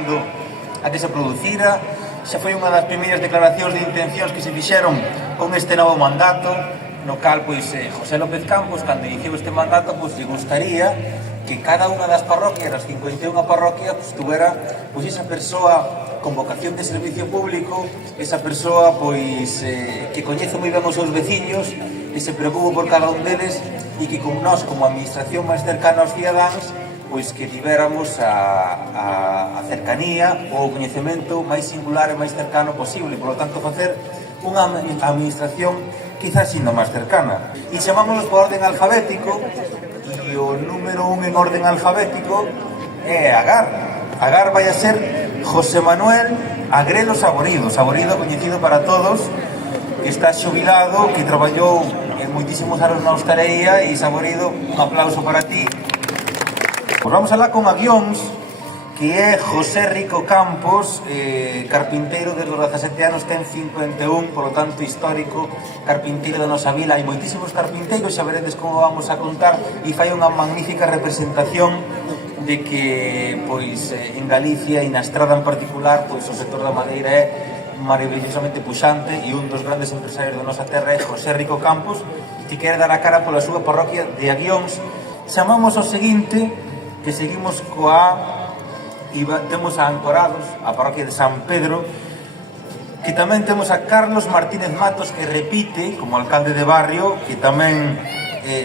esperando a que se producira. Xa foi unha das primeiras declaracións de intencións que se fixeron con este novo mandato, no cal, José López Campos, cando iniciou este mandato, lle gustaría que cada unha das parroquias, das 51 parroquias, tuvera esa persoa con vocación de servicio público, esa persoa que coñece moi ben os seus veciños, que se preocupa por cada un deles e que como nós, como administración máis cercana aos cidadáns, que tivéramos a cercanía ou o coñecemento máis singular e máis cercano posible, por lo tanto facer unha administración quizás sendo máis cercana. E chamámonos por orden alfabético, e o número 1 en orden alfabético é Agar. Agar vai a ser José Manuel Agrelo Saborido, coñecido para todos, que está xubilado, que traballou en moitísimos anos na hostalería, e Saborido, un aplauso para ti. Pues vamos alá con Aguións, que é José Rico Campos, carpinteiro desde os 17 anos, ten 51, por lo tanto histórico carpinteiro da nosa vila. Hai moitísimos carpinteiros, xa veredes como vamos a contar, e fai unha magnífica representación de que en Galicia e na Estrada en particular o sector da madeira é maravillosamente puxante, e un dos grandes empresarios da nosa terra é José Rico Campos, que quere dar a cara pola súa parroquia de Aguións. Chamamos ao seguinte, que seguimos temos a Ancorados, a parroquia de San Pedro, que tamén temos a Carlos Martínez Matos, que repite como alcalde de barrio, que tamén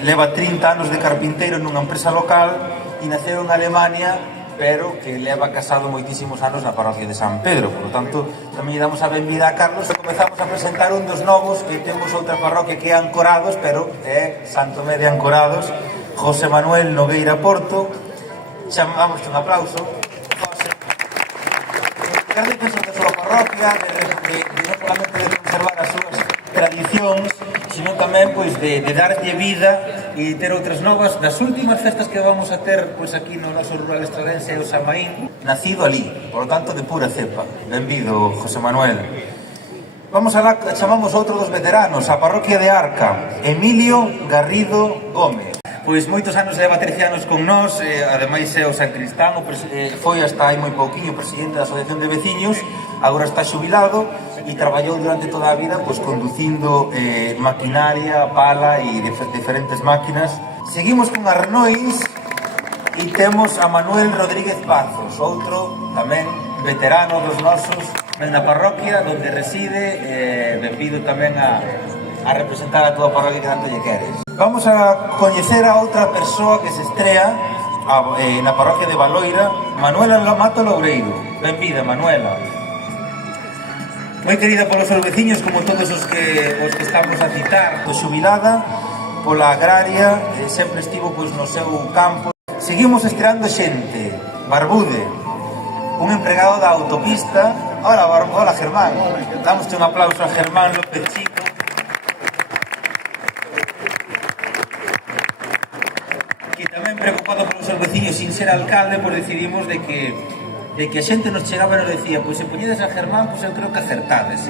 leva 30 anos de carpinteiro nunha empresa local e naceu en Alemania, pero que leva casado moitísimos anos na parroquia de San Pedro. Por lo tanto, tamén lle damos a benvida a Carlos e comezamos a presentar un dos novos, que temos outra parroquia que é Ancorados, pero é Santo Tomé de Ancorados, José Manuel Nogueira Porto. Chamamos un aplauso, José. Gran defensor da súa parroquia, non solamente de conservar as súas tradicións, sino tamén de darlle vida e ter outras novas. Das últimas festas que vamos a ter aquí no noso rural estradense é o Samaín, nacido ali, por lo tanto de pura cepa. Benvido, José Manuel. Vamos alá, chamamos outro dos veteranos, a parroquia de Arca, Emilio Garrido Gómez. Moitos anos leva 13 anos con nós, ademais é o San Cristán, foi hasta hai moi pouquiño presidente da Asociación de Veciños, agora está xubilado e traballou durante toda a vida conducindo maquinaria, pala e diferentes máquinas. Seguimos con Arnois e temos a Manuel Rodríguez Pazos, outro tamén veterano dos nosos na parroquia onde reside, benvido tamén a representar a túa parroquia que tanto lle queres. Vamos a coñecer a outra persoa que se estrea na parroquia de Baloira, Manuela Mato Loureiro. Benvida, Manuela. Moi querida polos seus veciños, como todos os que estamos a citar. Xubilada pola agraria, sempre estivo no seu campo. Seguimos estreando xente. Barbude, un empregado da autopista. Hola, Germán. Dámoste un aplauso a Germán López Chico. Preocupado polos seus veciños sin ser alcalde, decidimos de que a xente nos chegaba e nos decía, se poñedes a Germán, eu creo que acertades.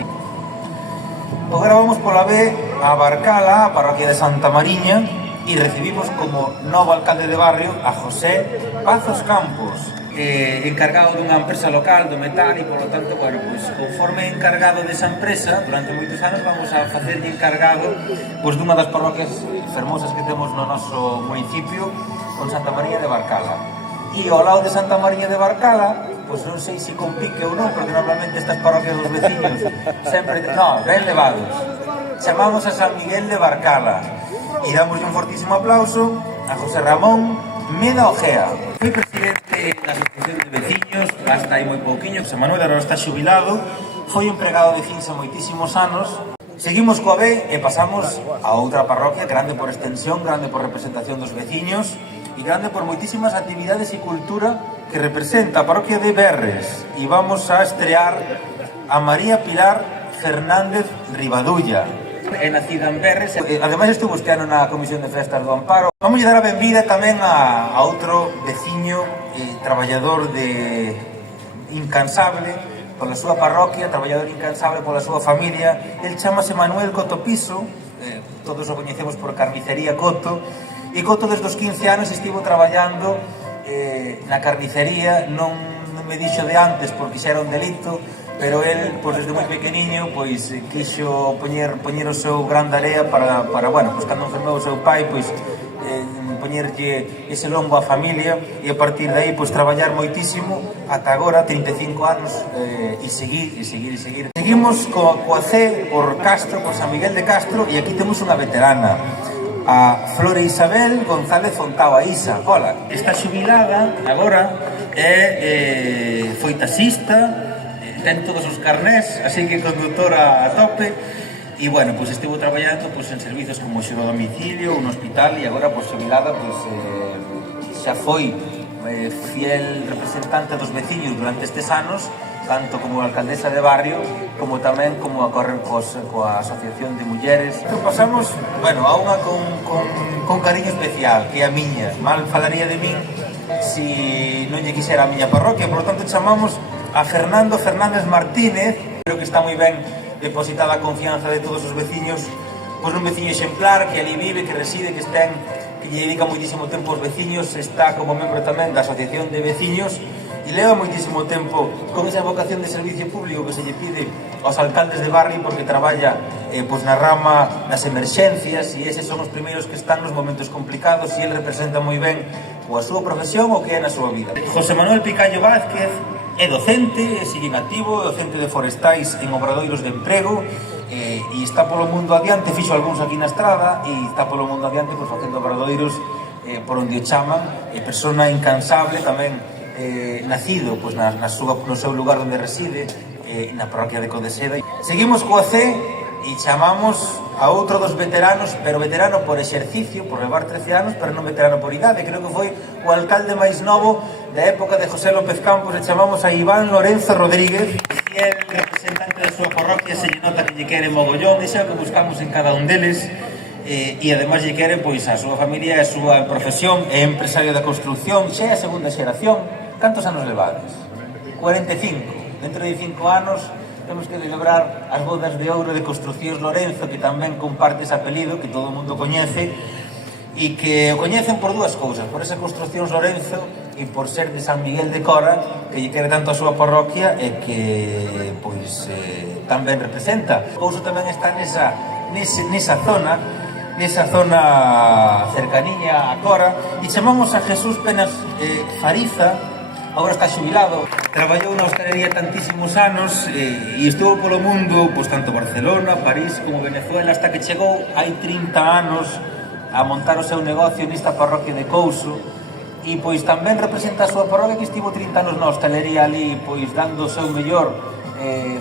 Agora vamos pola B a Barcala, a parroquia de Santa Mariña, e recibimos como novo alcalde de barrio a José Pazos Campos, encargado dunha empresa local do metal, e polo tanto, conforme encargado desa empresa, durante moitos anos vamos a facerlle encargado dunha das parroquias fermosas que temos no noso municipio, con Santa María de Barcala. E ao lado de Santa María de Barcala, non sei se con pique ou non, porque normalmente estas parroquias dos veciños sempre, ben levados. Chamamos a San Miguel de Barcala e damos un fortísimo aplauso a José Ramón Meda Ojea. Foi presidente da Asociación de Veciños hasta hai moi pouquiño. José Manuel agora está xubilado, foi empregado de Cinsa moitísimos anos. Seguimos coa B e pasamos a outra parroquia, grande por extensión, grande por representación dos veciños e grande por moitísimas actividades e cultura que representa a parroquia de Berres. E vamos a estrear a María Pilar Fernández Rivadulla. É nacida en Berres, ademais estuvo este ano na Comisión de Festas do Amparo. Vamos a dar a benvida tamén a outro veciño traballador incansable pola súa parroquia, traballador incansable pola súa familia. El chamase Manuel Cotopiso, todos o coñecemos por Carnicería Coto, e Coto desde os 15 anos estivo traballando na carnicería, non non me dixo de antes porque xa era un delito, pero él, pois, desde moi pequeniño, pois, quixo poñer o seu gran area para bueno, pois, cando enfermou o seu pai, pois, poñerlle ese lombo á familia e a partir de aí, pois, traballar moitísimo ata agora, 35 anos, e seguir. Seguimos coa C por Castro, por San Miguel de Castro, e aquí temos unha veterana, a Flore Isabel González Fontao, a Isa. Ola, está xubilada agora, foi taxista, ten todos os carnés, así que conductora a tope, e bueno, pois estivo traballando pois en servizos como xiro a domicilio, un hospital, e agora pois xubilada, pois xa foi fiel representante dos veciños durante estes anos, tanto como alcaldesa de barrio, como tamén como a correr coa Asociación de Mulleres. Pasamos, bueno, a unha con cariño especial, que é a miña. Mal falaría de min si non lle quixera a miña parroquia, por lo tanto chamamos a Fernando Fernández Martínez. Creo que está moi ben depositada a confianza de todos os veciños, pois un veciño exemplar que ali vive, que reside, que lle dedica moitísimo tempo aos veciños, está como membro tamén da Asociación de Veciños, e leva moitísimo tempo con esa vocación de servicio público que se lle pide aos alcaldes de barrio, porque traballa pois na rama das emerxencias, e eses son os primeiros que están nos momentos complicados, e ele representa moi ben a súa profesión o que é na súa vida. José Manuel Picaño Vázquez é docente, sigue inactivo, docente de forestais en obradoiros de emprego, e está polo mundo adiante, fixo algúns aquí na Estrada, e está polo mundo adiante pois facendo obradoiros por onde o chaman, persona incansable tamén, nacido pois, no seu lugar onde reside, na parroquia de Codeseda. Seguimos coa C e chamamos a outro dos veteranos, pero veterano por exercicio, por levar 13 anos, pero non veterano por idade. Creo que foi o alcalde máis novo da época de José López Campos, e chamamos a Iván Lorenzo Rodríguez, que é el representante da súa parroquia, se lle nota que lle quere mogollón, e xa que buscamos en cada un deles, e ademais lle quere pois a súa familia, a súa profesión, é empresario da construcción, xa é a segunda xeración. Cantos anos levades? 45. Dentro de 5 anos temos que celebrar as bodas de ouro de Construccións Lorenzo, que tamén comparte ese apelido, que todo o mundo coñece, e que o coñecen por dúas cousas, por esa Construccións Lorenzo e por ser de San Miguel de Cora, que lle quere tanto a súa parroquia e que pois tamén representa. O Couso tamén está nesa zona cercaniña a Cora, e chamamos a Jesús Penas Fariza. Agora está xubilado, traballou na hostalería tantísimos anos, e estuvo polo mundo, pois tanto Barcelona, París como Venezuela, hasta que chegou hai 30 anos a montar o seu negocio nesta parroquia de Couso, e pois tamén representa a súa parroquia, que estivo 30 anos na hostalería ali, pois dando o seu mellor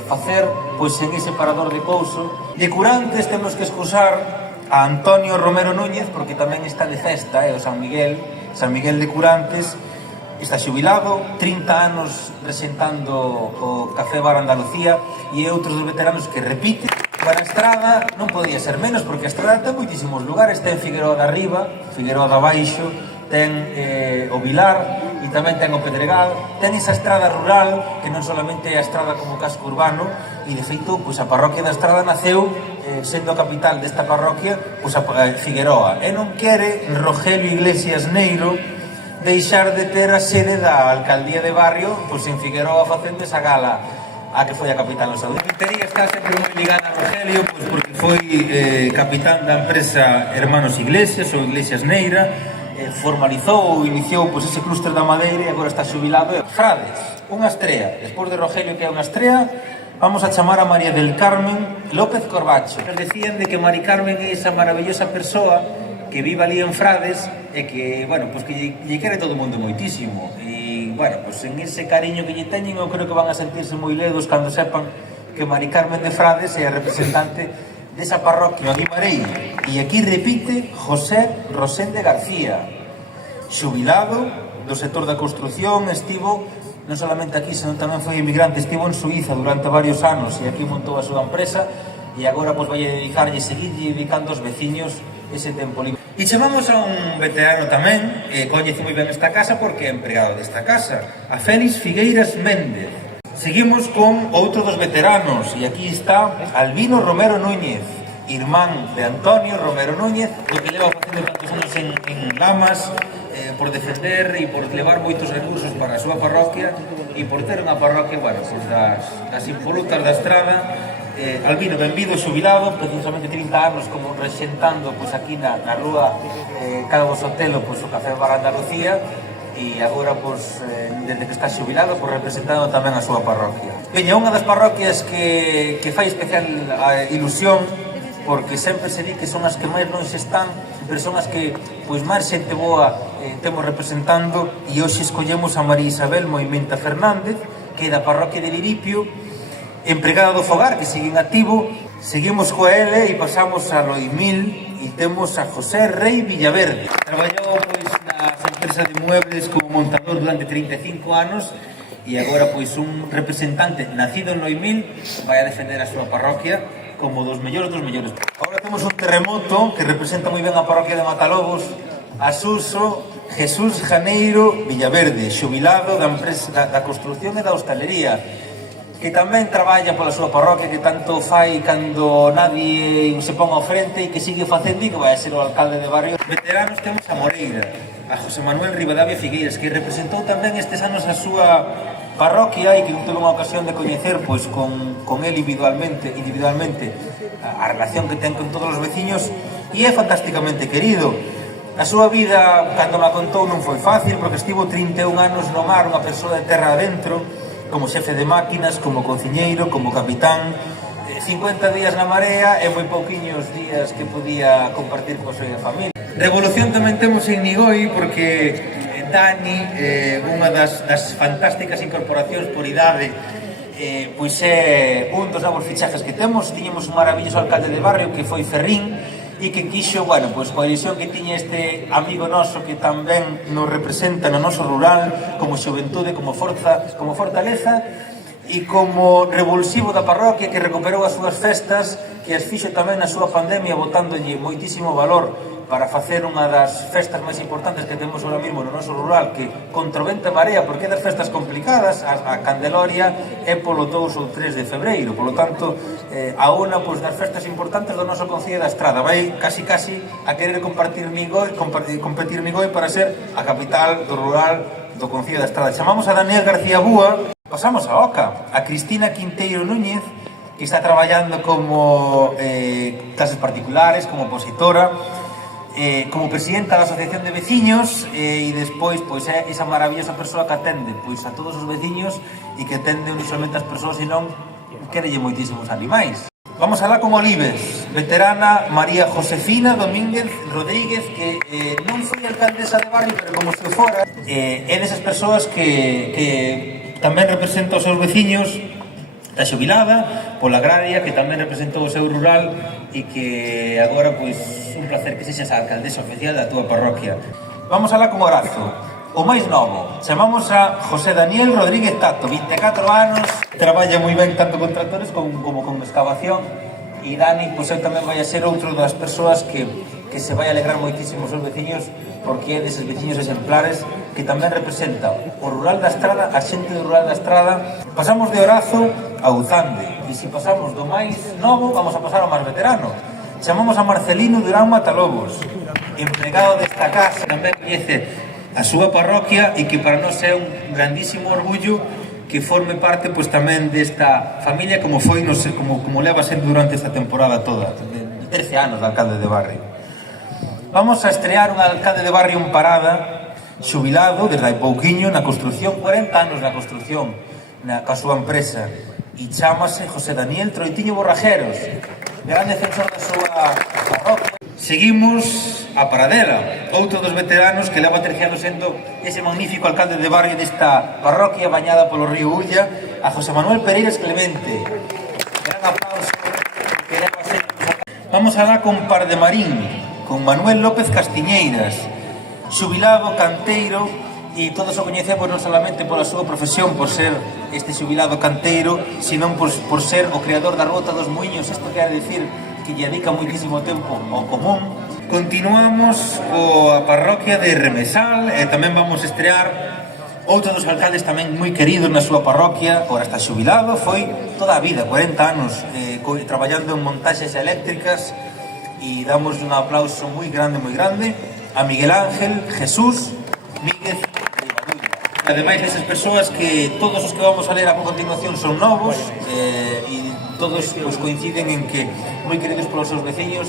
facer pois en ese parador de Couso. De Curantes temos que excusar a Antonio Romero Núñez, porque tamén está de festa, o San Miguel de Curantes. Está xubilado, 30 anos presentando o Café Bar Andalucía, e outros dos veteranos que repite. Para a Estrada non podía ser menos, porque a Estrada ten moitísimos lugares, ten Figueroa de Arriba, Figueroa de Abaixo, ten o Vilar, e tamén ten o Pedregal, ten esa estrada rural, que non solamente é a estrada como casco urbano, e de feito, pois a parroquia da Estrada naceu sendo a capital desta parroquia, pois a Figueroa, e non quere Rogelio Iglesias Neiro deixar de ter a sede da alcaldía de barrio, pois en Figueroa, facendo esa gala a que foi a capital do Saúde. A Pintería está sempre moi ligada a Rogelio, pois porque foi capitán da empresa Hermanos Iglesias ou Iglesias Neira, formalizou ou iniciou pois ese clúster da Madeira, e agora está xubilado. Frades, unha estrea, despois de Rogelio, que é unha estrea, vamos a chamar a María del Carmen López Corbacho. Nos decían de que Mari Carmen é esa maravillosa persoa que vive ali en Frades, e que, bueno, pois que lle quere todo o mundo moitísimo, e, bueno, pois en ese cariño que lle teñen, eu creo que van a sentirse moi ledos cando sepan que Mari Carmen de Frades é a representante desa parroquia aquí Mareiro. E aquí repite José Rosende García, xubilado do sector da construción, estivo non solamente aquí, senón tamén foi emigrante, estivo en Suiza durante varios anos, e aquí montou a súa empresa, e agora pois vai dedicarlle, seguirlle dedicando aos veciños ese tempo libre. E chamamos a un veterano tamén, coñece moi ben esta casa porque é empregado desta casa, a Félix Figueiras Méndez. Seguimos con outro dos veteranos, e aquí está Albino Romero Núñez, irmán de Antonio Romero Núñez, o que leva facendo tantos anos en Lamas, por defender e por levar moitos recursos para a súa parroquia e por ter unha parroquia, bueno, pues das impolutas da Estrada. Albino, benvido, xubilado, precisamente 30 anos como rexentando pues, aquí na rúa Calvo Sotelo pues, o Café Bar Andalucía, e agora, pues, desde que está xubilado, pues, representando tamén a súa parroquia. Veña, unha das parroquias que fai especial ilusión, porque sempre se di que son as que máis non se están, pero son as que pois, máis xente boa temos representando, e hoxe escollemos a María Isabel Moimenta Fernández, que é da parroquia de Liripio, empregada do fogar, que sigue en activo. Seguimos coa ele e pasamos a Loimil e temos a José Rey Villaverde. Traballou pois, nas empresas de muebles como montador durante 35 anos e agora pois un representante nacido en Loimil vai a defender a súa parroquia como dos mellores dos mellores. Agora temos un terremoto que representa moi ben a parroquia de Matalobos, a Suso Jesús Janeiro Villaverde, xubilado da empresa da construcción e da hostalería, que tamén traballa pola súa parroquia, que tanto fai cando nadie se ponga ao frente e que sigue facendo e que vai a ser o alcalde de barrio. Veteranos temos a Moreira, a José Manuel Rivadavia Figueiras, que representou tamén estes anos a súa parroquia e que tuve unha ocasión de coñecer pois, con él individualmente a relación que ten con todos os veciños, e é fantásticamente querido. A súa vida, cando me contou, non foi fácil, porque estivo 31 anos no mar, unha persoa de terra adentro, como xefe de máquinas, como cociñeiro, como capitán, 50 días na marea e moi pouquiños días que podía compartir coa súa familia. Revolución tamén temos en Nigoi, porque Dani, unha das fantásticas incorporacións por idade, pois é un dos novos fichajes que temos. Tiñemos un maravilloso alcalde de barrio que foi Ferrín, e que quixo, bueno, pois coa ilusión que tiña este amigo noso que tamén nos representa no noso rural como xuventude, como fortaleza e como revulsivo da parroquia, que recuperou as súas festas, que as fixo tamén na súa pandemia botándolle moitísimo valor para facer unha das festas máis importantes que temos ahora mesmo no noso rural, que contra o vento e marea, porque é das festas complicadas. A Candeloria é polo 2 ou 3 de febreiro, polo tanto a unha pois, das festas importantes do noso Concello da Estrada vai casi a querer competir Nigoi para ser a capital do rural do Concello da Estrada. Chamamos a Daniel García Búa. Pasamos a Oca, a Cristina Quinteiro Núñez, que está traballando como clases particulares, como opositora, como presidenta da Asociación de Veciños, e despois pois é esa maravillosa persoa que atende pois a todos os veciños e que atende non somente as persoas, senón querelle moitísimos animais. Vamos alá con Olives, veterana María Josefina Domínguez Rodríguez, que non foi alcaldesa de barrio, pero como se fora, é desas persoas que tamén representa os seus veciños, está xubilada pola agraria, que tamén representou o seu rural e que agora, pois, un placer que sexas a alcaldesa oficial da túa parroquia. Vamos alá con Horazo, o máis novo. Chamamos a José Daniel Rodríguez Tato, 24 anos, traballa moi ben tanto con tractores como con excavación, e Dani, pois, tamén vai a ser outro das persoas que se vai alegrar moitísimo os seus veciños, porque é deses veciños exemplares que tamén representa o rural da Estrada, a xente do rural da Estrada. Pasamos de Horazo a Uzande, e se pasamos do máis novo, vamos a pasar ao máis veterano. Chamamos a Marcelino Durán Matalobos, empregado desta casa, tamén coñece a súa parroquia e que para nós é un grandísimo orgullo que forme parte pois tamén desta familia, como foi, non sei, como leva sendo durante esta temporada toda, de 13 anos de alcalde de barrio. Vamos a estrear un alcalde de barrio en Parada, xubilado desde hai pouquiño na construcción, 40 anos na construcción, coa súa empresa, e chamase José Daniel Troitiño Borrajeros, gran defensor da súa parroquia. Seguimos a Paradela, outro dos veteranos que leva 13 anos sendo ese magnífico alcalde de barrio desta parroquia bañada polo río Ulla, a José Manuel Pereiras Clemente. Gran aplauso que leva sendo. Vamos alá con Par de Marín, con Manuel López Castiñeiras, xubilado, canteiro, e todos o coñecemos non solamente pola súa profesión, por ser este xubilado canteiro, senón por ser o creador da Ruta dos Muiños. Isto quere dicir que lle dedica moitísimo tempo ao común. Continuamos coa parroquia de Remesal, e tamén vamos estrear outro dos alcaldes tamén moi queridos na súa parroquia. Agora está xubilado, foi toda a vida, 40 anos, traballando en montaxes eléctricas, e damos un aplauso moi grande a Miguel Ángel Jesús Míguez Rivadulla. Ademais, esas persoas que todos os que vamos a ler a continuación son novos e todos pues, coinciden en que moi queridos polos seus veciños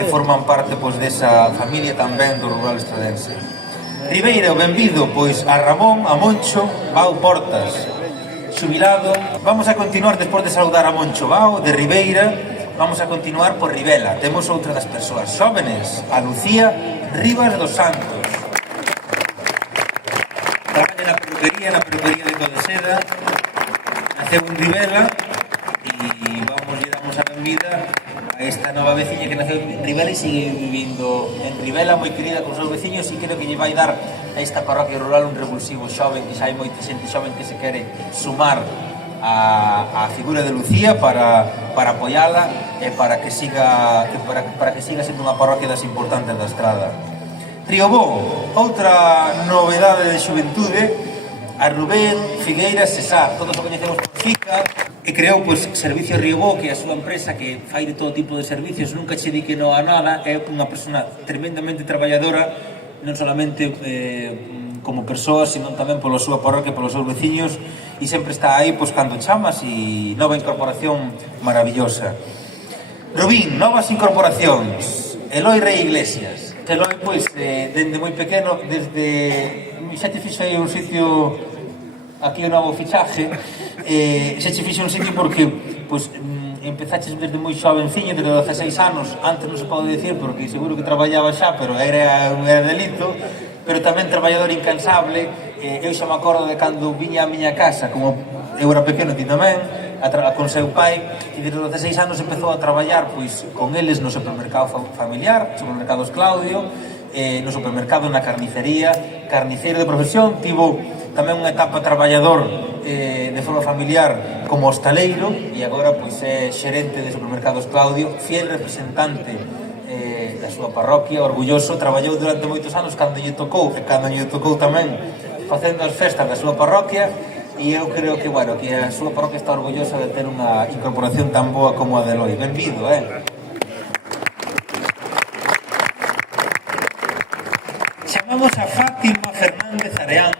que forman parte pois, desa familia tamén do rural estradense. Ribeira, o benvido pois a Ramón, a Moncho, Bao Portas, xubilado. Vamos a continuar, despois de saudar a Moncho Bao, de Ribeira, vamos a continuar por Rivela. Temos outra das persoas xóvenes, a Lucía Rivas dos Santos. Traballa na peluquería de Codeseda, naceu en Rivela e damos a benvida a esta nova veciña que naceu en Rivela e sigue vivindo en Rivela, moi querida con os seus veciños, e creo que lle vai dar a esta parroquia rural un revulsivo xoven, que xa hai moita xente xoven que se quere sumar a figura de Lucía para apoiala e para que siga sendo unha parroquia das importantes da Estrada. Riobó, outra novedade de xuventude, a Rubén Figueiras Cesar, todos o coñecemos por FICA, que creou pois, Servicio Riobó, que é a súa empresa que fai de todo tipo de servicios, nunca che di que non a nada, é unha persona tremendamente traballadora, non solamente como persoa, sino tamén pola súa parroquia, polos seus veciños, e sempre está aí pois, cando chamas, e nova incorporación maravillosa. Rubín, novas incorporacións, Eloi Rei Iglesias. Eloi, pois, dende moi pequeno, desde... xa te fixo aí un sitio, aquí un novo fichaje, xa te fixo un sitio porque, pois, empezaches desde moi xovenciño, desde 16 anos, antes non se pode dicir, porque seguro que traballaba xa, pero era delito, pero tamén traballador incansable. Eu xa me acordo de cando viña a miña casa, como eu era pequeno, ti tamén, con seu pai, e desde 16 anos empezou a traballar pois, con eles no supermercado familiar, supermercados Claudio, no supermercado, na carnicería, carniceiro de profesión, tivo tamén unha etapa traballador de forma familiar como hostaleiro, e agora pois, é xerente de supermercados Claudio, fiel representante da súa parroquia, orgulloso, traballou durante moitos anos cando lle tocou, e cando lle tocou tamén facendo as festas da súa parroquia, e eu creo que, bueno, que a súa parroquia está orgullosa de ter unha incorporación tan boa como a de Eloi. Benvido, Chamamos a Fátima Fernández Areán,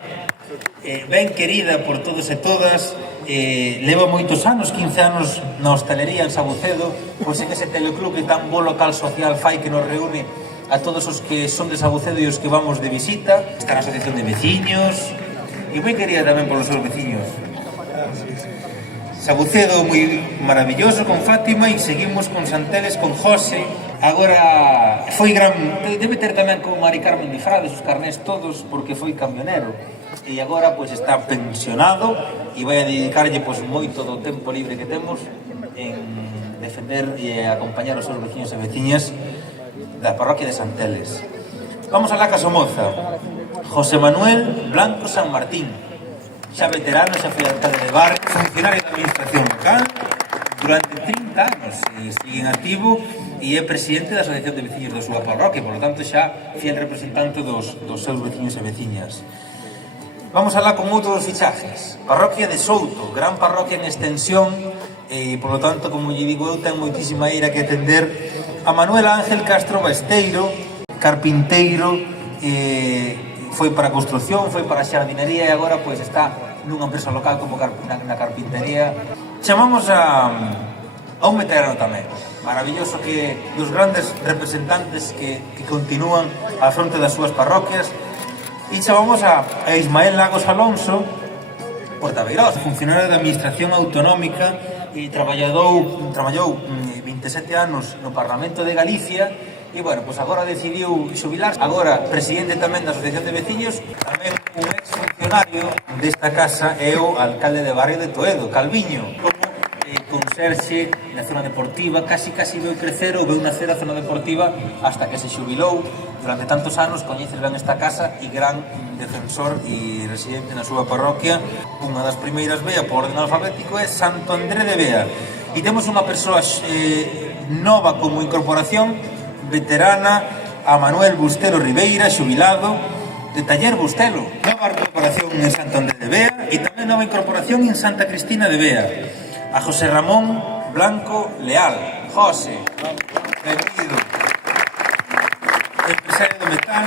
ben querida por todos e todas, leva moitos anos, 15 anos na hostalería en Sabucedo, pois en ese teleclub que tan bo local social fai que nos reúne a todos os que son de Sabucedo e os que vamos de visita. Está na asociación de veciños e moi querida tamén polos seus veciños. Sabucedo moi maravilloso con Fátima, e seguimos con Santeles, con José. Agora foi gran, debe ter tamén con Mari Carmen Difrades os carnés todos, porque foi camionero, e agora pois está pensionado e vai a dedicarlle pois moito do tempo libre que temos en defender e acompañar os seus veciños e veciñas da parroquia de Santeles. Vamos a la Casomoza. José Manuel Blanco San Martín, xa veterano, xa foi alcalde de barrio, funcionario da administración local durante 30 anos e sigue en activo, e é presidente da Asociación de Veciños da súa parroquia, por lo tanto xa fiel representante dos seus veciños e veciñas. Vamos alá con outros fichajes. Parroquia de Souto, gran parroquia en extensión, e por lo tanto, como lle digo eu, ten moitísima ira que atender. A Manuel Ángel Castro Baesteiro, carpinteiro, foi para a construción, foi para a xardinería, e agora pois está nunha empresa local como na carpintería. Chamamos a un veterano tamén, maravilloso, que dos grandes representantes que continúan á fronte das súas parroquias, e chamamos a Ismael Lagos Alonso, portaveirós, funcionario da administración autonómica, e traballou 27 anos no Parlamento de Galicia, e, bueno, pois agora decidiu xubilar. Agora, presidente tamén da Asociación de Veciños, tamén un ex-funcionario desta casa é o alcalde de barrio de Toedo, Calviño, como conserxe na zona deportiva, casi veu crecer ou veu nacer a zona deportiva hasta que se xubilou. Durante tantos anos coñeces ben esta casa e gran defensor e residente na súa parroquia. Unha das primeiras Bea por orden alfabético é Santo André de Bea. E temos unha persoa nova como incorporación, veterana, a Manuel Bustelo Ribeira, xubilado, de Taller Bustelo. Nova incorporación en Santo André de Bea e tamén nova incorporación en Santa Cristina de Bea. A José Ramón Blanco Leal. José, benvido. Empresario do metal.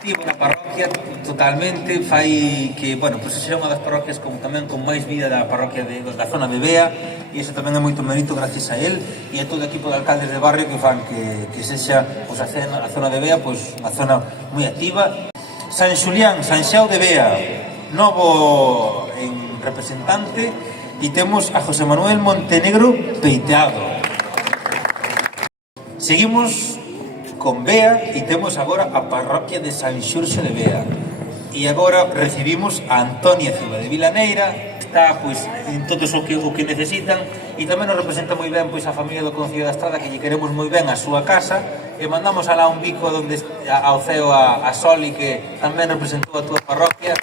activo na parroquia totalmente, fai que, bueno, pois sexa unha das parroquias tamén con máis vida da parroquia da zona de Bea, e iso tamén é moito mérito gracias a él e a todo o equipo de alcaldes de barrio que fan que sexa pois, a zona de Bea pois, unha zona moi activa. San Xulián, San Xao de Bea, novo en representante, e temos a José Manuel Montenegro Peiteado. Seguimos con Bea e temos agora a parroquia de San Xurxo de Bea. E agora recibimos a Antonia Ciba de Vilaneira, está pois, en todo o que necesitan, e tamén nos representa moi ben pois, a familia do Concello da Estrada, que lle queremos moi ben a súa casa, e mandamos alá un bico ao ceo a Soli, que tamén representou a túa parroquia.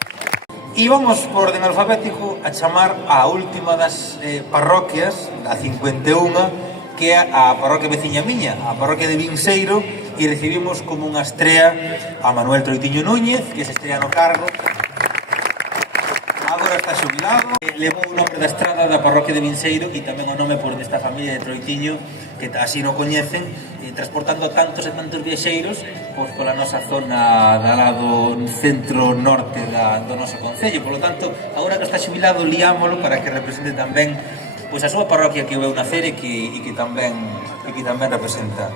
E vamos por orden alfabético a chamar a última das parroquias, a 51, que é a parroquia veciña miña, a parroquia de Vinseiro, e recibimos como unha estrea a Manuel Troitiño Núñez, que se estrea no cargo. Agora está xubilado, levou o nome da estrada da parroquia de Vinseiro e tamén o nome por desta familia de Troitiño, que así non coñecen, transportando tantos e tantos viaxeiros pola nosa zona da lado centro-norte do noso concello. Por lo tanto, agora que está xubilado, liámolo para que represente tamén pois a súa parroquia que o veu nacer e que tamén representa.